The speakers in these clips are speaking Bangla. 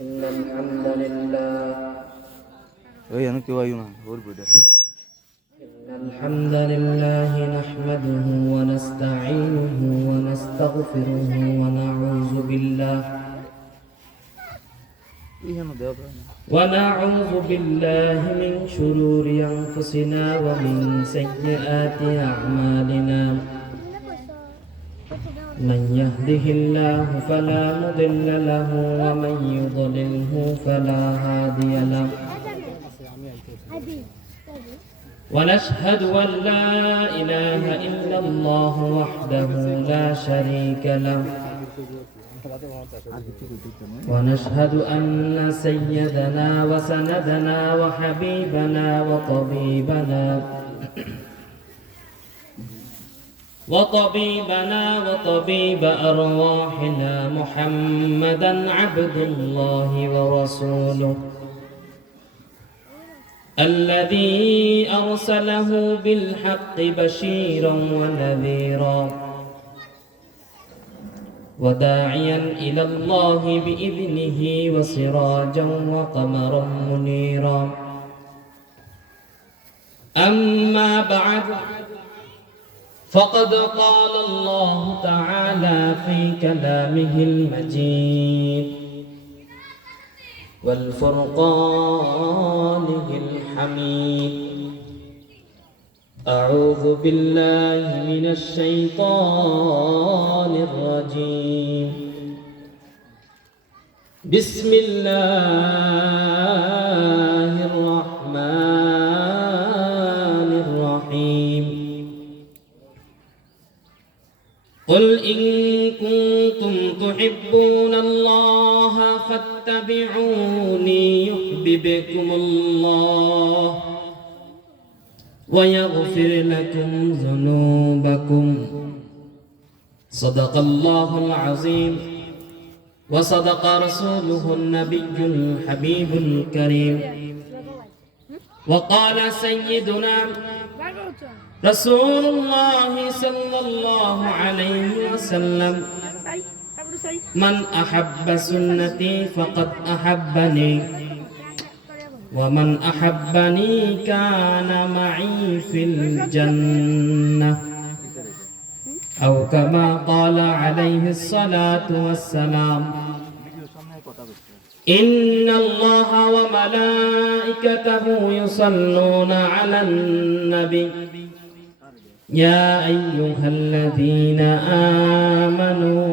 إن الحمد لله نحمده ونستعينه ونستغفره ونعوذ بالله من شرور أنفسنا ومن سيئات أعمالنا. من يهده الله فلا مضل له ومن يضلله فلا هادي له. ونشهد أن لا إله إلا الله وحده لا شريك له. ونشهد أن سيدنا وسندنا وحبيبنا وطبيب أرواحنا محمدا عبد الله ورسوله الذي أرسله بالحق بشيرا ونذيرا وداعيا إلى الله بإذنه وسراجا وقمرا منيرا. أما بعد فقد قال الله تعالى في كلامه المجيد والفرقانه الحميد. أعوذ بالله من الشيطان الرجيم. بسم الله الرحمن الرحيم. قل إن كنتم تحبون الله فاتبعوني يحببكم الله ويغفر لكم ذنوبكم. صدق الله العظيم وصدق رسوله النبي الحبيب الكريم. وقال سيدنا رسول الله صلى الله عليه وسلم: من أحب سنتي فقد أحبني ومن أحبني كان معي في الجنة، أو كما قال عليه الصلاة والسلام. إن الله وملائكته يصلون على النبي يا أيها الذين آمنوا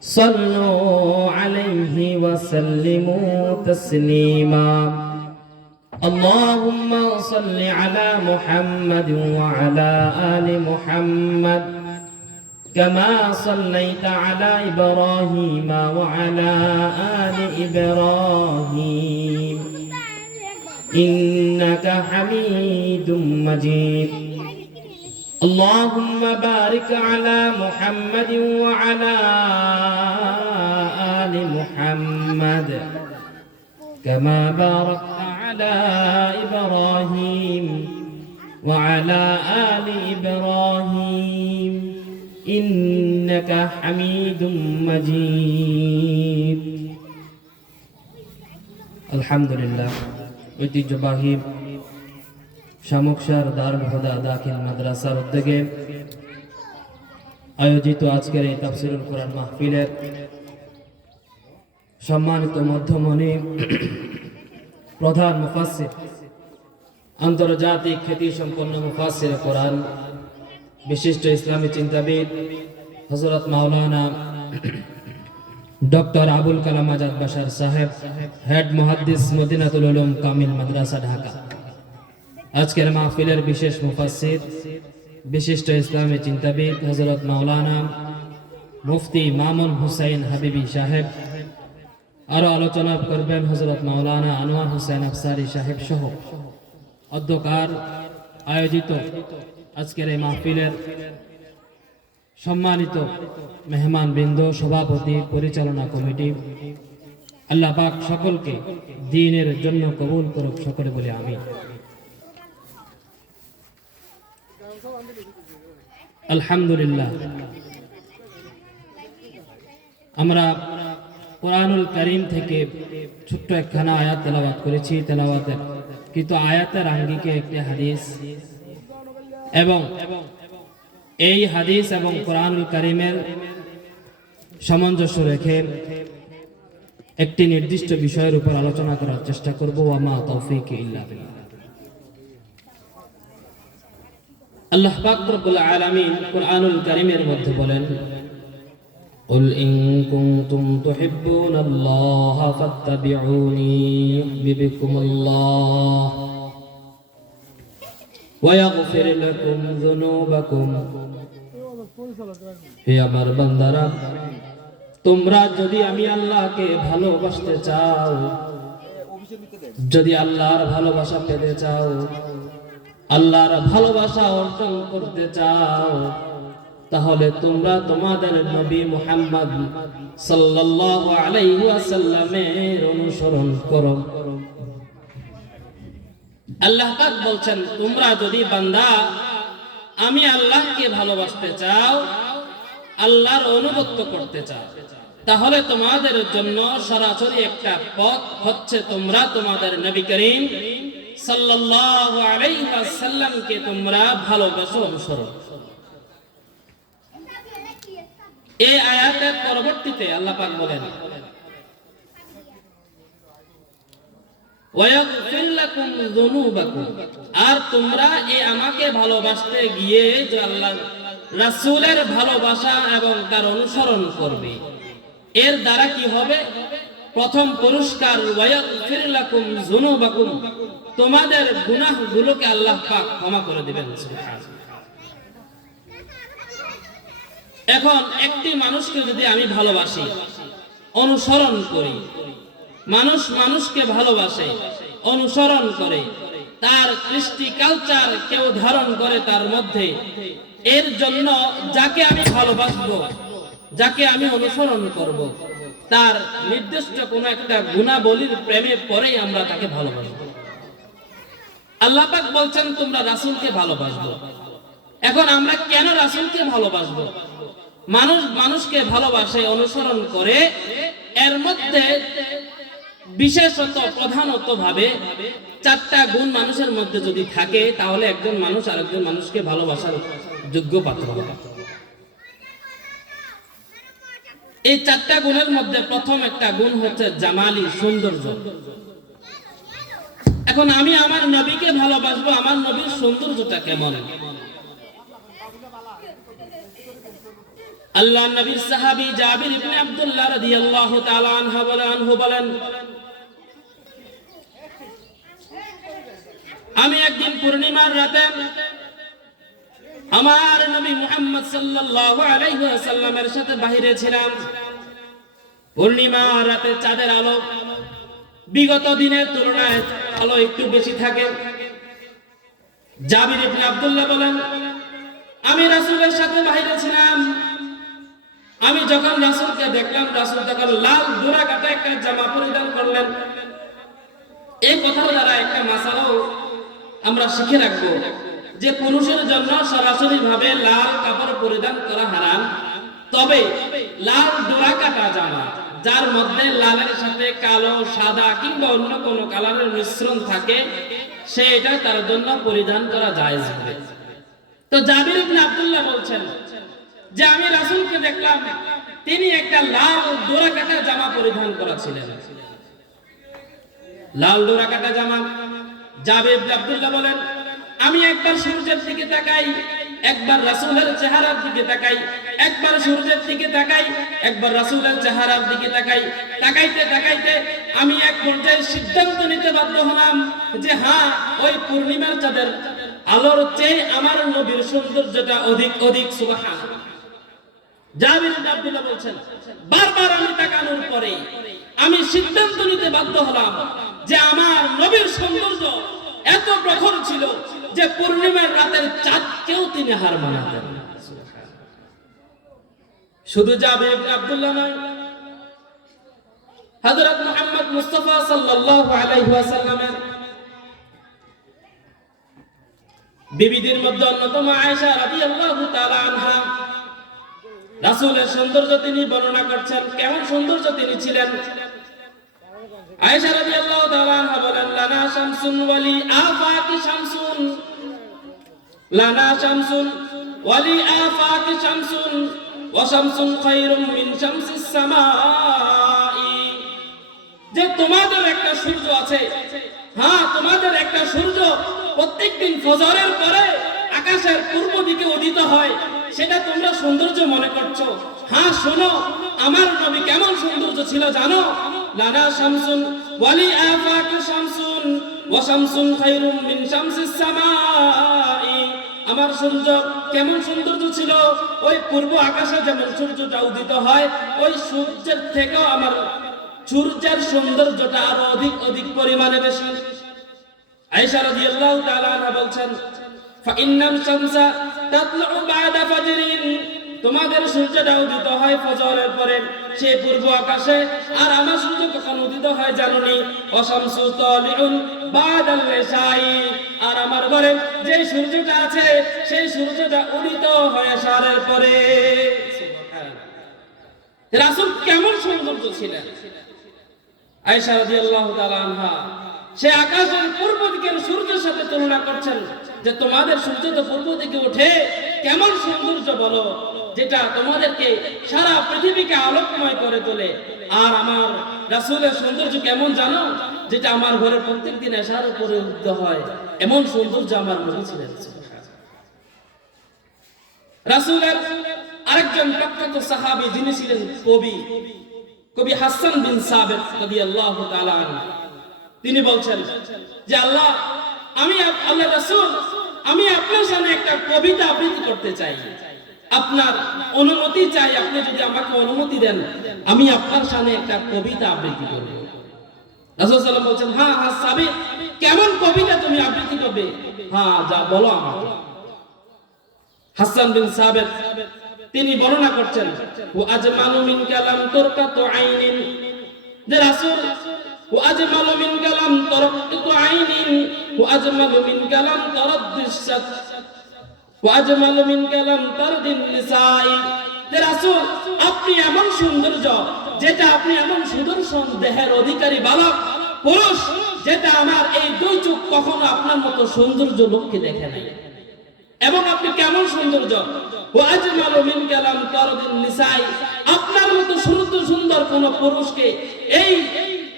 صلوا عليه وسلموا تسليما. اللهم صل على محمد وعلى آل محمد كما صليت على إبراهيم وعلى آل إبراهيم إنك حميد مجيد. اللهم بارك على محمد وعلى آل محمد كما باركت على إبراهيم وعلى آل إبراهيم إنك حميد مجيد. الحمد لله. ঐতিহ্যবাহী শামুকসার দারুল হুদা দাখিল মাদ্রাসার উদ্যোগে আয়োজিত আজকের এই তাফসীরুল কোরআন মাহফিলের সম্মানিত মধ্যমণি প্রধান মুফাসসির, আন্তর্জাতিক খ্যাতি সম্পন্ন মুফাসসির কোরআন, বিশিষ্ট ইসলামী চিন্তাবিদ হযরত মাওলানা ডক্টর আবুল কালাম আজাদ বাশার সাহেব, হেড মুহাদ্দিস মদিনাতুল উলুম কামিল মাদ্রাসা ঢাকা। আজকের মাহফিলের বিশেষ মুফাসসির, বিশিষ্ট ইসলামী চিন্তাবিদ হযরত মাওলানা মুফতি মামুন হুসাইন হাবিবি সাহেব। আরো আলোচনা করবেন হযরত মাওলানা আনোয়ার হোসেন আফসারি সাহেব সহ অধ্যকার আয়োজিত আজকের এই মাহফিলের সম্মানিত মেহমান বৃন্দ, সভাপতি, পরিচালনা কমিটি। আল্লাহ পাক সকলকে দ্বীনের জন্য কবুল করুক, সকলে বলে আমিন। আলহামদুলিল্লাহ, আমরা কোরআনুল কারীম থেকে ছোট্ট একখানা আয়াত তেলাওয়াত করেছি। তেলাওয়াতের কিন্তু আয়াতের আঙ্গিকে একটি হাদিস এবং এই হাদিস এবং কোরআনুল কারীমের সামঞ্জস্য রেখে একটি নির্দিষ্ট বিষয়ের উপর আলোচনা করার চেষ্টা করব। ওয়া মা তাওফীক ইল্লা বিল্লাহ। আল্লাহ পাক রব্বুল আলামিন কোরআনুল কারীমের মধ্যে বলেন, قل إن كنتم تحبون الله فاتبعوني يحببكم الله ويغفر لكم ذنوبكم। হে আমার বান্দারা, তোমরা যদি আমি আল্লাহকে ভালোবাসতে চাও, যদি আল্লাহর ভালোবাসা পেতে চাও, আল্লাহর ভালোবাসা অর্জন করতে চাও, তাহলে তোমরা তোমাদের নবী মুহাম্মদ সাল্লাল্লাহু আলাইহি ওয়াসাল্লামের অনুসরণ করো। আল্লাহ পাক বলছেন, তোমরা যদি বান্দা আমি আল্লাহকে ভালোবাসতে চাও, আল্লাহর অনুগত্য করতে চাও, তাহলে তোমাদের জন্য সরাসরি একটা পথ হচ্ছে তোমরা তোমাদের নবী করিম সাল্লাল্লাহু আলাইহি ওয়াসাল্লামকে তোমরা ভালোবাসো, অনুসরণ। এই আয়াতের পরবর্তীতে আল্লাহ পাক বলেন, ওয়ায়াগফির লাকুম যুনুবাকুম। আর তোমরা এই আমাকে ভালোবাসতে গিয়ে যে আল্লাহর রাসূলের ভালোবাসা এবং তার অনুসরণ করবে, এর দ্বারা কি হবে? প্রথম পুরস্কার, ওয়ায়াগফির লাকুম যুনুবাকুম, তোমাদের গুনাহগুলোকে আল্লাহ পাক ক্ষমা করে দিবেন। সুবহানাল্লাহ। এখন একটি মানুষকে যদি আমি ভালোবাসি, অনুসরণ করি, মানুষ মানুষকে ভালোবাসে, অনুসরণ করে, তার কৃষ্টি কালচার কেউ ধারণ করে তার মধ্যে, এর জন্য যাকে আমি ভালোবাসবো, যাকে আমি অনুসরণ করব, তার নির্দিষ্ট কোনো একটা গুণাবলীর প্রেমে পরেই আমরা তাকে ভালোবাসবো। আল্লাহ পাক বলছেন তোমরা রাসূলকে ভালোবাসবো। এখন আমরা কেন রাসূলকে ভালোবাসবো? মানুষ মানুষকে ভালোবাসে, অনুসরণ করে, এর মধ্যে বিশেষত প্রধানত ভাবে চারটা গুণ মানুষের মধ্যে যদি থাকে, তাহলে একজন মানুষ আরেকজন মানুষকে ভালোবাসার যোগ্য পাত্র হবে। এই চারটা গুণের মধ্যে প্রথম একটা গুণ হচ্ছে জামালি, সৌন্দর্য। এখন আমি আমার নবীকে ভালোবাসবো, আমার নবীর সৌন্দর্যটা কেমন? আল্লাহর নবীর সাহাবী জাবির ইবনে আব্দুল্লাহ রাদিয়াল্লাহু তাআলা আনহু বলেন, আমি একদিন পূর্ণিমার রাতে আমার নবী মুহাম্মদ সাল্লাল্লাহু আলাইহি ওয়াসাল্লামের সাথে বাইরে ছিলাম। পূর্ণিমার রাতে চাঁদের আলো বিগত দিনের তুলনায় আলো একটু বেশি থাকে। জাবির ইবনে আব্দুল্লাহ বলেন, আমি রাসূলের সাথে বাইরে ছিলাম। আমি যখন রাসূলকে দেখলাম, রাসূল তখন লাল ডোরা কাটা একটা জামা পরিধান করলেন। এই কথার দ্বারা একটা মাসালাও আমরা শিখে রাখবো যে পুরুষের জন্য সরাসরি ভাবে লাল কাপড় পরিধান করা হারাম, তবে লাল ডোরা কাটা জামা যার মধ্যে লালের সাথে কালো, সাদা কিংবা অন্য কোনো কালারের মিশ্রণ থাকে, সেটা তার জন্য পরিধান করা জায়েজ হবে। তো জাবির ইবনে আব্দুল্লাহ বলছেন যে আমি রাসূলকে দেখলাম, তিনি একটা লাল ডোরা কাটা জামা পরিধান করা ছিলেন। লাল ডোরা কাটা জামা। জাবির ইবনে আব্দুল্লাহ বলেন, আমি একবার সূর্যের দিকে তাকাই, একবার রাসূলের চেহারার দিকে তাকাই, একবার সূর্যের দিকে তাকাই, একবার রাসূলের চেহারার দিকে তাকাই। তাকাইতে তাকাইতে আমি এক পর্যায়ে সিদ্ধান্ত নিতে বাধ্য হলাম যে হ্যাঁ, ওই পূর্ণিমার চাঁদের আলোর চেয়ে আমার নবীর সৌন্দর্যটা অধিক অধিক। সুবহানাল্লাহ। জাবির ইবনে আব্দুল্লাহ বলছেন, বারবার আমি তাকানোর পরে আমি সিদ্ধান্ত নিতে বাধ্য হলাম যে আমার নবীর সৌন্দর্য এত প্রখর ছিল যে পূর্ণিমার রাতের চাঁদকেও তিনি হার মানাতেন। শুধু জাবির ইবনে আব্দুল্লাহ নয়, হযরত মুহাম্মদ মুস্তাফা সাল্লাল্লাহু আলাইহি ওয়াসাল্লামের বিবিদের মধ্যে অন্যতম আয়েশা রাদিয়াল্লাহু তাআলা আনহা, রাসূলের সৌন্দর্য তিনি বর্ণনা করছেন, কেমন সৌন্দর্য তিনি ছিলেন। আয়েশা রাদিয়াল্লাহু তাআলা আনহা বলেন, লানা শামসুন ওয়ালি আফাকি শামসুন, লানা শামসুন ওয়ালি আফাকি শামসুন ওয়া শামসুন খায়রুম মিন শামসিস সামাই। যে তোমাদের একটা সূর্য আছে, হ্যাঁ তোমাদের একটা সূর্য প্রত্যেকদিন ফজরের পরে আকাশের পূর্ব দিকে উদিত হয়, সেটা তোমরা সৌন্দর্য মনে করছো। হ্যাঁ শোনো, আমার নবী কেমন সৌন্দর্য ছিল জানো? লানা শামসুন ওয়ালি আফাকি শামসুন ওয়া শামসুন খায়রুম মিন শামসিস সামাই। আমার সূর্য কেমন সৌন্দর্য ছিল, ওই পূর্ব আকাশে যেমন সূর্যটা উদিত হয়, ওই সূর্যের থেকেও আমার সূর্যের সৌন্দর্যটা আরো অধিক পরিমাণে বেশি। আয়েশা রাদিয়াল্লাহু তাআলা আনহা বলছেন, ফাইন্নাম শামসা তাতলু বা'দা ফাজরিন, তোমাদের সূর্যটা উদিত হয় ফজরের পরে সেই পূর্ব আকাশে, আর আমার সূর্য কখন উদিত হয় জানোনি? অশামসু তালিউন বা'দাল ইশাই, আর আমার ঘরে যে সূর্যটা আছে সেই সূর্যটা উদিত হয় এশারের পরে। সুবহানাল্লাহ। রাসূল কেমন সৌন্দর্য ছিলেন। আয়েশা রাদিয়াল্লাহু তাআলা আনহা সে আকাশের পূর্ব দিকের সূর্যের সাথে তুলনা করছেন, যে তোমাদের সূর্য তো পূর্ব দিকে ওঠে, কেমন সৌন্দর্য বলো, যেটা তোমাদেরকে সারা পৃথিবীকে আলোকময় করে তোলে। আর আমার রাসূলের সৌন্দর্য কেমন জানো? যেটা আমার ঘরে প্রত্যেকদিন এশার উপরে উদিত হয়, এমন সৌন্দর্য আমার নবী ছিলেন। রাসূলের আরেকজন প্রখ্যাত সাহাবী যিনি ছিলেন কবি হাসান বিন সাবিত রাদিয়াল্লাহু তাআলা আনহু, তিনি বলছেন যে আল্লাহ রাসূল, আমি আপনার সামনে একটা কবিতা আবৃত্তি করতে চাই, আপনার অনুমতি চাই। আপনি যদি আমাকে অনুমতি দেন, আমি আপনার সামনে একটা কবিতা আবৃত্তি করব। রাসূল সাল্লাল্লাহু আলাইহি ওয়াসাল্লাম বলছেন, হ্যাঁ সাবিত, কেমন কবিতা তুমি আবৃত্তি করবে? হ্যাঁ যা বলো আমাকে। হাসান বিন সাবিত তিনি বর্ণনা করছেন, ওয়া আজমালু মিন কালাম তুরকাতু আইনিন, যে রাসূল ওয়া আজমালু মিন কালাম তুরকাতু আইনিন ওয়া আজমালু মিন কালাম তারাদ্দিসাত ওয়া আজমালু মিন কালাম তারদিন নিসাই, যে রাসূল আপনি এমন সৌন্দর্য, যেটা আপনি এমন সুদর্শন দেহের অধিকারী বালক পুরুষ, যেটা আমার এই দুই চোখ কখনো আপনার মতো সৌন্দর্য লোককে দেখে নাই। এবং আপনি কেমন সৌন্দর্য, ওয়া আজমালু মিন কালাম তারদিন নিসাই, আপনার মতো সুন্দর কোন পুরুষকে এই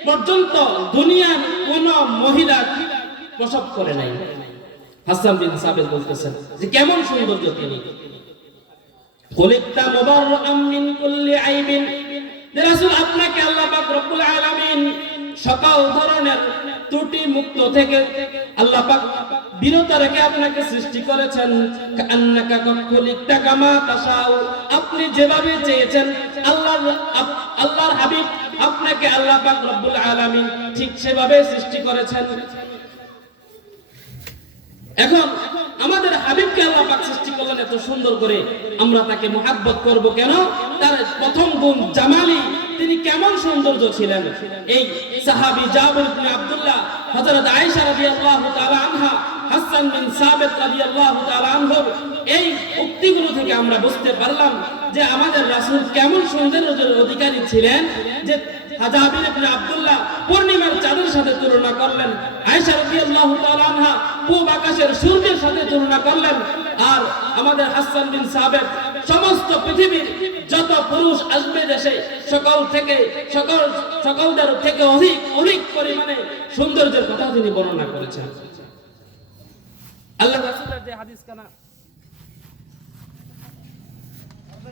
পর্যন্ত দুনিয়ার কোন মহিলা প্রসব করে নাই। হাসান বিন সাবিত বলতেছেন যে কেমন সৌন্দর্য তিনি। খুলিকতা মুবাররাআম মিন কুল্লি আইবিন, যে রাসূল আপনাকে আল্লাহ পাক রব্বুল আলামিন সকল ধরনের ত্রুটি মুক্ত থেকে আল্লাহ পাক বিরত রেখে আপনাকে সৃষ্টি করেছেন। কান্নাকা খুলিকতা কামা তাশাউ, আপনি যেভাবে চেয়েছেন আল্লাহর হাবিব আপনাকে আল্লাহ পাক রব্বুল আলামিন ঠিক সেভাবে সৃষ্টি করেছেন। এখন আমাদের হাবিবকে আল্লাহ পাক সৃষ্টি করলেন এত সুন্দর করে, আমরা তাকে মুহাব্বত করব কেন? তার প্রথম গুণ জামালি, তিনি কেমন সৌন্দর্য ছিলেন। এই সাহাবী জাবির ইবনে আব্দুল্লাহ, হযরত আয়েশা রাদিয়াল্লাহু তাআলা আনহা, হাসান বিন সাবিত রাদিয়াল্লাহু তাআলা আনহু, এই উক্তিগুলো থেকে আমরা বুঝতে পারলাম যে আমাদের রাসূল কেমন সৌন্দর্যের অধিকারী ছিলেন, যে জাবির ইবনে আব্দুল্লাহ পূর্ণিমার চাঁদের সাথে তুলনা করলেন, আয়েশা রাদিয়াল্লাহু তাআলা আনহা পূব আকাশের সূর্যের সাথে তুলনা করলেন, আর আমাদের হাসান বিন সাবিত সমস্ত পৃথিবীর যত পুরুষ আসবে দেশে সকলদের থেকে অধিক পরিমাণে সৌন্দর্যের কথা তিনি বর্ণনা করেছেন। আল্লাহ রাসূলের যে হাদিস কানা